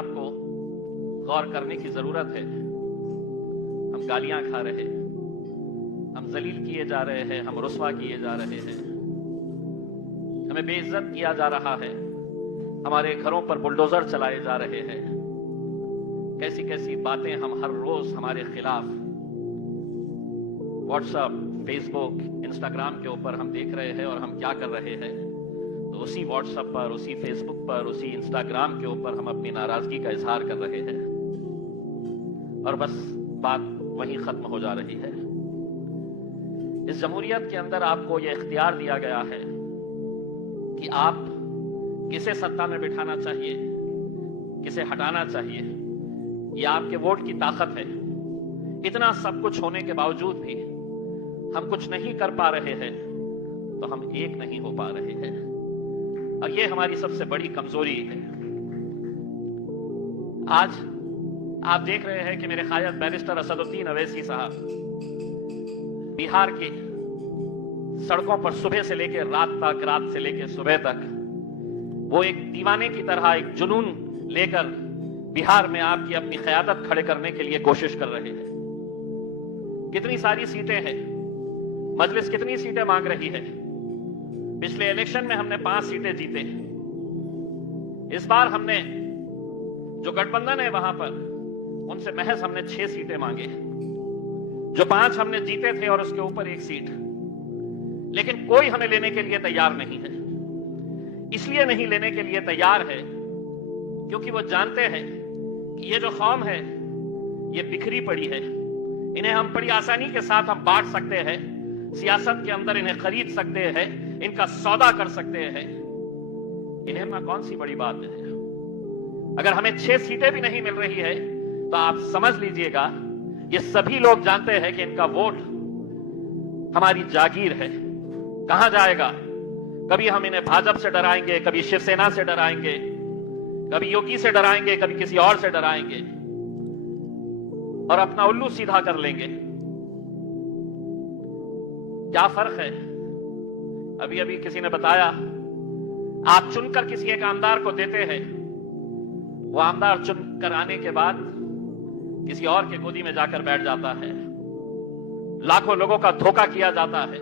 आप को गौर करने की जरूरत है। हम गालियां खा रहे हैं, हम जलील किए जा रहे हैं, हम रुस्वा किए जा रहे हैं, हमें बेइज्जत किया जा रहा है, हमारे घरों पर बुलडोजर चलाए जा रहे हैं। कैसी कैसी बातें हम हर रोज हमारे खिलाफ व्हाट्सएप, फेसबुक, इंस्टाग्राम के ऊपर हम देख रहे हैं। और हम क्या कर रहे हैं, तो उसी व्हाट्सएप पर, उसी फेसबुक पर, उसी इंस्टाग्राम के ऊपर हम अपनी नाराजगी का इजहार कर रहे हैं और बस बात वहीं खत्म हो जा रही है। इस जमहूरियत के अंदर आपको यह इख्तियार दिया गया है कि आप किसे सत्ता में बिठाना चाहिए, किसे हटाना चाहिए। यह आपके वोट की ताकत है। इतना सब कुछ होने के बावजूद भी हम कुछ नहीं कर पा रहे हैं, तो हम एक नहीं हो पा रहे हैं और यह हमारी सबसे बड़ी कमजोरी है। आज आप देख रहे हैं कि मेरे कायद बैरिस्टर असदुद्दीन अवैसी साहब बिहार की सड़कों पर सुबह से लेकर रात तक, रात से लेकर सुबह तक वो एक दीवाने की तरह, एक जुनून लेकर बिहार में आपकी अपनी क़यादत खड़े करने के लिए कोशिश कर रहे हैं। कितनी सारी सीटें हैं, मजलिस कितनी सीटें मांग रही है। पिछले इलेक्शन में हमने 5 सीटें जीते। इस बार हमने जो गठबंधन है वहां पर उनसे महज हमने 6 सीटें मांगे, जो 5 हमने जीते थे और उसके ऊपर 1 सीट। लेकिन कोई हमें लेने के लिए तैयार नहीं है। इसलिए नहीं लेने के लिए तैयार है क्योंकि वो जानते हैं कि ये जो कौम है ये बिखरी पड़ी है। इन्हें हम बड़ी आसानी के साथ हम बांट सकते हैं, सियासत के अंदर इन्हें खरीद सकते हैं, इनका सौदा कर सकते हैं। इन्हें ना कौन सी बड़ी बात है। अगर हमें 6 सीटें भी नहीं मिल रही है तो आप समझ लीजिएगा ये सभी लोग जानते हैं कि इनका वोट हमारी जागीर है। कहां जाएगा? कभी हम इन्हें भाजपा से डराएंगे, कभी शिवसेना से डराएंगे, कभी योगी से डराएंगे, कभी किसी और से डराएंगे और अपना उल्लू सीधा कर लेंगे। क्या फर्क है? अभी अभी किसी ने बताया, आप चुनकर किसी एक आमदार को देते हैं, वो आमदार चुनकर आने के बाद किसी और के गोदी में जाकर बैठ जाता है। लाखों लोगों का धोखा किया जाता है।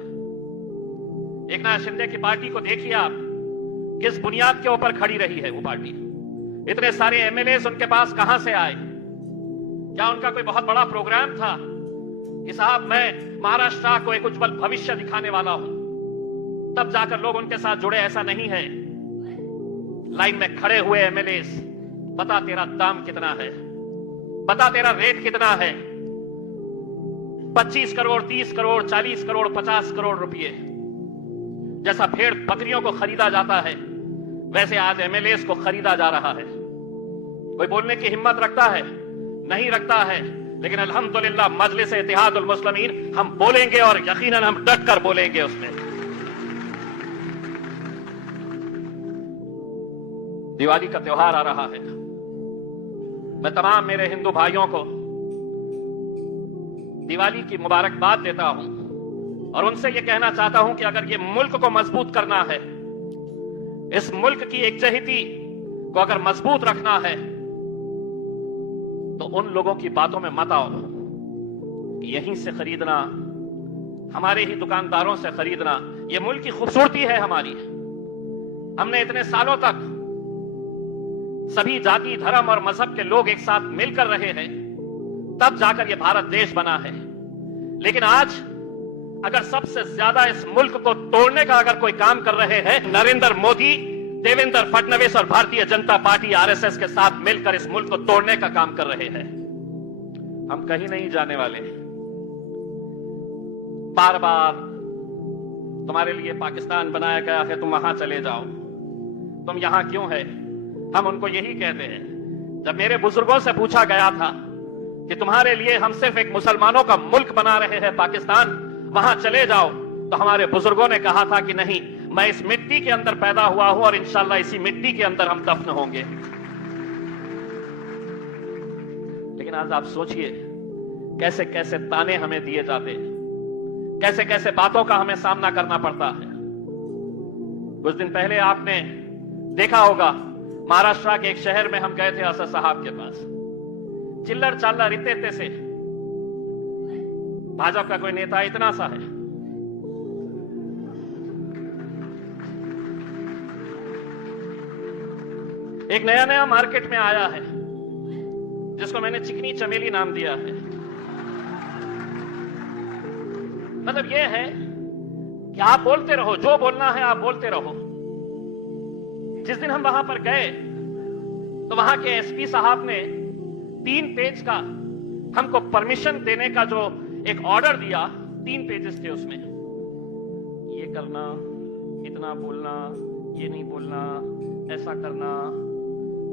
एकनाथ शिंदे की पार्टी को देखिए आप, किस बुनियाद के ऊपर खड़ी रही है वो पार्टी। इतने सारे एमएलए उनके पास कहां से आए? क्या उनका कोई बहुत बड़ा प्रोग्राम था कि साहब मैं महाराष्ट्र को एक उज्जवल भविष्य दिखाने वाला हूं, तब जाकर लोग उनके साथ जुड़े? ऐसा नहीं है। लाइन में खड़े हुए एमएलए, बता तेरा दाम कितना है, बता तेरा रेट कितना है। 25 करोड़, 30 करोड़, 40 करोड़, 50 करोड़ रुपए जैसा भेड़ बकरियों को खरीदा जाता है, वैसे आज एमएलए को खरीदा जा रहा है। कोई बोलने की हिम्मत रखता है? नहीं रखता है। लेकिन अल्हम्दुलिल्लाह मजलिस इत्तेहादुल मुस्लिमीन हम बोलेंगे और यकीनन हम डट कर बोलेंगे उसमें। दिवाली का त्योहार आ रहा है। मैं तमाम मेरे हिंदू भाइयों को दिवाली की मुबारकबाद देता हूं और उनसे यह कहना चाहता हूं कि अगर ये मुल्क को मजबूत करना है, इस मुल्क की एकजहती को अगर मजबूत रखना है, तो उन लोगों की बातों में मत आओ कि यहीं से खरीदना, हमारे ही दुकानदारों से खरीदना। यह मुल्क की खूबसूरती है हमारी। हमने इतने सालों तक सभी जाति, धर्म और मजहब के लोग एक साथ मिलकर रहे हैं, तब जाकर यह भारत देश बना है। लेकिन आज अगर सबसे ज्यादा इस मुल्क को तोड़ने का अगर कोई काम कर रहे हैं, नरेंद्र मोदी, देवेंद्र फडणवीस और भारतीय जनता पार्टी आरएसएस के साथ मिलकर इस मुल्क को तोड़ने का काम कर रहे हैं। हम कहीं नहीं जाने वाले। बार बार तुम्हारे लिए पाकिस्तान बनाया गया है, तुम वहां चले जाओ, तुम यहां क्यों है? हम उनको यही कहते हैं। जब मेरे बुजुर्गों से पूछा गया था कि तुम्हारे लिए हम सिर्फ एक मुसलमानों का मुल्क बना रहे हैं पाकिस्तान, वहां चले जाओ, तो हमारे बुजुर्गों ने कहा था कि नहीं, मैं इस मिट्टी के अंदर पैदा हुआ हूं और इंशाअल्लाह इसी मिट्टी के अंदर हम दफन होंगे। लेकिन आज आप सोचिए कैसे कैसे ताने हमें दिए जाते हैं, कैसे कैसे बातों का हमें सामना करना पड़ता है। कुछ दिन पहले आपने देखा होगा महाराष्ट्र के एक शहर में हम गए थे असद साहब के पास। चिल्लर चाल्लर इत्ते से भाजपा का कोई नेता इतना सा है। एक नया मार्केट में आया है जिसको मैंने चिकनी चमेली नाम दिया है। मतलब यह है कि आप बोलते रहो, जो बोलना है आप बोलते रहो। जिस दिन हम वहां पर गए तो वहां के एसपी साहब ने 3 पेज का हमको परमिशन देने का जो एक ऑर्डर दिया, 3 पेजेस थे उसमें। ये करना, इतना बोलना, ये नहीं बोलना, ऐसा करना।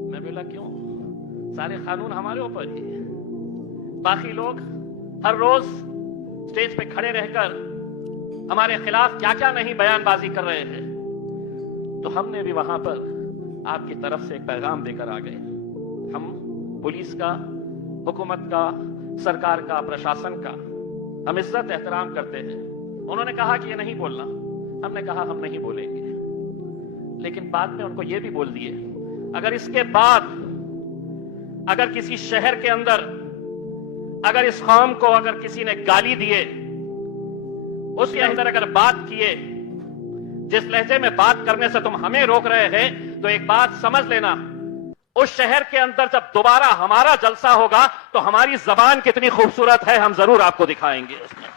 मैं बोला क्यों? सारे कानून हमारे ऊपर ही। बाकी लोग हर रोज स्टेज पे खड़े रहकर हमारे खिलाफ क्या क्या नहीं बयानबाजी कर रहे हैं। तो हमने भी वहां पर आपकी तरफ से एक पैगाम देकर आ गए। हम पुलिस का, हुकूमत का, सरकार का, प्रशासन का हम इज्जत एहतराम करते हैं। उन्होंने कहा कि ये नहीं बोलना, हमने कहा हम नहीं बोलेंगे। लेकिन बाद में उनको ये भी बोल दिए, अगर इसके बाद अगर किसी शहर के अंदर अगर इस कौम को अगर किसी ने गाली दिए, उसके अंदर अगर बात किए, जिस लहजे में बात करने से तुम हमें रोक रहे हैं, तो एक बात समझ लेना, उस शहर के अंदर जब दोबारा हमारा जलसा होगा तो हमारी जबान कितनी खूबसूरत है हम जरूर आपको दिखाएंगे। उसमें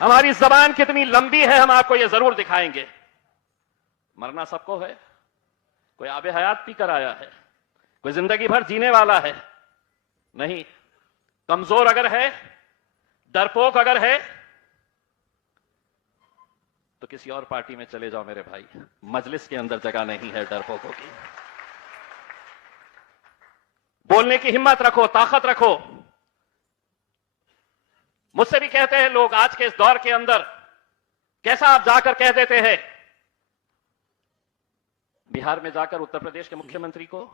हमारी जबान कितनी लंबी है हम आपको यह जरूर दिखाएंगे। मरना सबको है, कोई आबे हयात पी कर आया है, कोई जिंदगी भर जीने वाला है नहीं। कमजोर अगर है, डरपोक अगर है, तो किसी और पार्टी में चले जाओ मेरे भाई। मजलिस के अंदर जगह नहीं है डरपोकों की। बोलने की हिम्मत रखो, ताकत रखो। मुझसे भी कहते हैं लोग आज के इस दौर के अंदर, कैसा आप जाकर कह देते हैं बिहार में जाकर उत्तर प्रदेश के मुख्यमंत्री को।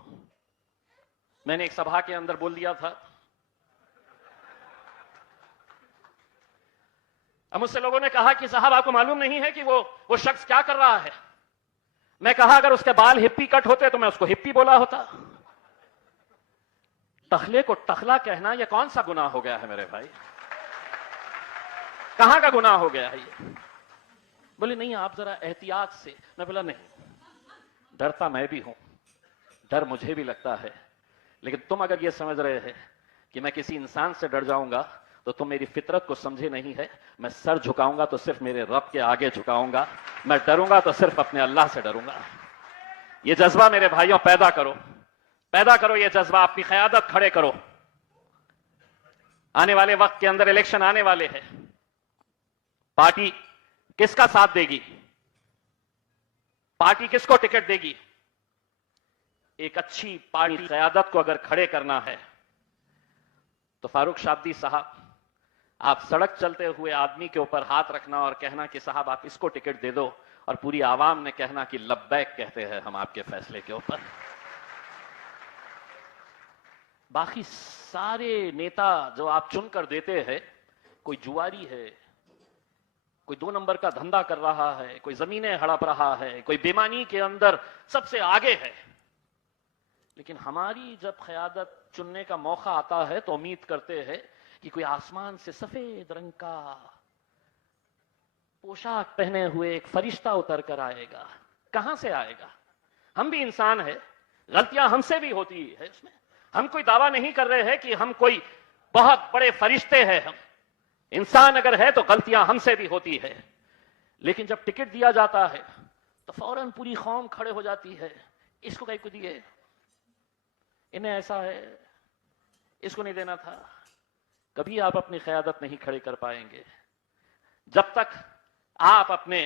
मैंने एक सभा के अंदर बोल दिया था, अब मुझसे लोगों ने कहा कि साहब आपको मालूम नहीं है कि वो शख्स क्या कर रहा है। मैं कहा अगर उसके बाल हिप्पी कट होते तो मैं उसको हिप्पी बोला होता। टखले को टखला कहना यह कौन सा गुनाह हो गया है मेरे भाई? कहां का गुनाह हो गया है ये? बोले नहीं आप जरा एहतियात से। मैं बोला नहीं, डरता मैं भी हूं, डर मुझे भी लगता है, लेकिन तुम अगर यह समझ रहे हैं कि मैं किसी इंसान से डर जाऊंगा तो तुम मेरी फितरत को समझे नहीं है। मैं सर झुकाऊंगा तो सिर्फ मेरे रब के आगे झुकाऊंगा, मैं डरूंगा तो सिर्फ अपने अल्लाह से डरूंगा। ये जज्बा मेरे भाइयों पैदा करो, पैदा करो ये जज्बा, अपनी क़यादत खड़े करो। आने वाले वक्त के अंदर इलेक्शन आने वाले हैं, पार्टी किसका साथ देगी, पार्टी किसको टिकट देगी? एक अच्छी पार्टी क़यादत को अगर खड़े करना है तो फारूक शाब्दी साहब, आप सड़क चलते हुए आदमी के ऊपर हाथ रखना और कहना कि साहब आप इसको टिकट दे दो, और पूरी आवाम ने कहना कि लब्बैक कहते हैं हम आपके फैसले के ऊपर। बाकी सारे नेता जो आप चुनकर देते हैं, कोई जुआरी है, कोई 2 नंबर का धंधा कर रहा है, कोई जमीनें हड़प रहा है, कोई बेईमानी के अंदर सबसे आगे है। लेकिन हमारी जब क़यादत चुनने का मौका आता है तो उम्मीद करते हैं कि कोई आसमान से सफेद रंग का पोशाक पहने हुए एक फरिश्ता उतर कर आएगा। कहां से आएगा? हम भी इंसान है, गलतियां हमसे भी होती है। इसमें हम कोई दावा नहीं कर रहे हैं कि हम कोई बहुत बड़े फरिश्ते हैं। हम इंसान अगर है तो गलतियां हमसे भी होती है। लेकिन जब टिकट दिया जाता है तो फौरन पूरी कौम खड़े हो जाती है, इसको कहीं को दिए, इन्हें ऐसा है, इसको नहीं देना था। कभी आप अपनी क़यादत नहीं खड़े कर पाएंगे जब तक आप अपने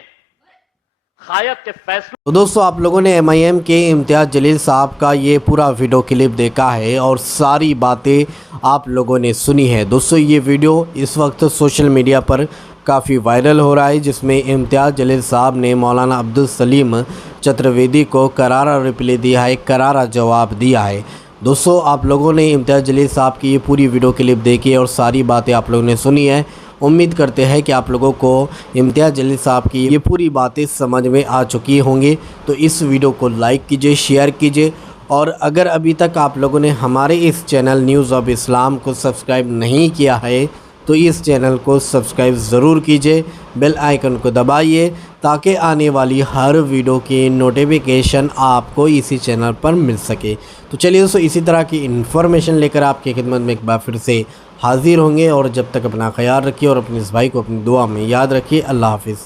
क़यादत के फैसले। तो दोस्तों आप लोगों ने MIM के इम्तियाज़ जलील साहब का ये पूरा वीडियो क्लिप देखा है और सारी बातें आप लोगों ने सुनी है। दोस्तों ये वीडियो इस वक्त सोशल मीडिया पर काफ़ी वायरल हो रहा है, जिसमें इम्तियाज़ जलील साहब ने मौलाना अब्दुल सलीम चतुर्वेदी को करारा रिप्लाई दिया है, करारा जवाब दिया है। दोस्तों आप लोगों ने इम्तियाज़ जलील साहब की ये पूरी वीडियो क्लिप देखी और सारी बातें आप लोगों ने सुनी है। उम्मीद करते हैं कि आप लोगों को इम्तियाज़ जलील साहब की ये पूरी बातें समझ में आ चुकी होंगी। तो इस वीडियो को लाइक कीजिए, शेयर कीजिए और अगर अभी तक आप लोगों ने हमारे इस चैनल न्यूज़ ऑफ इस्लाम को सब्सक्राइब नहीं किया है तो इस चैनल को सब्सक्राइब ज़रूर कीजिए, बेल आइकन को दबाइए ताकि आने वाली हर वीडियो की नोटिफिकेशन आपको इसी चैनल पर मिल सके। तो चलिए दोस्तों, इसी तरह की इन्फॉर्मेशन लेकर आपकी खिदमत में एक बार फिर से हाज़िर होंगे और जब तक अपना ख्याल रखिए और अपने इस भाई को अपनी दुआ में याद रखिए। अल्लाह हाफ़िज़।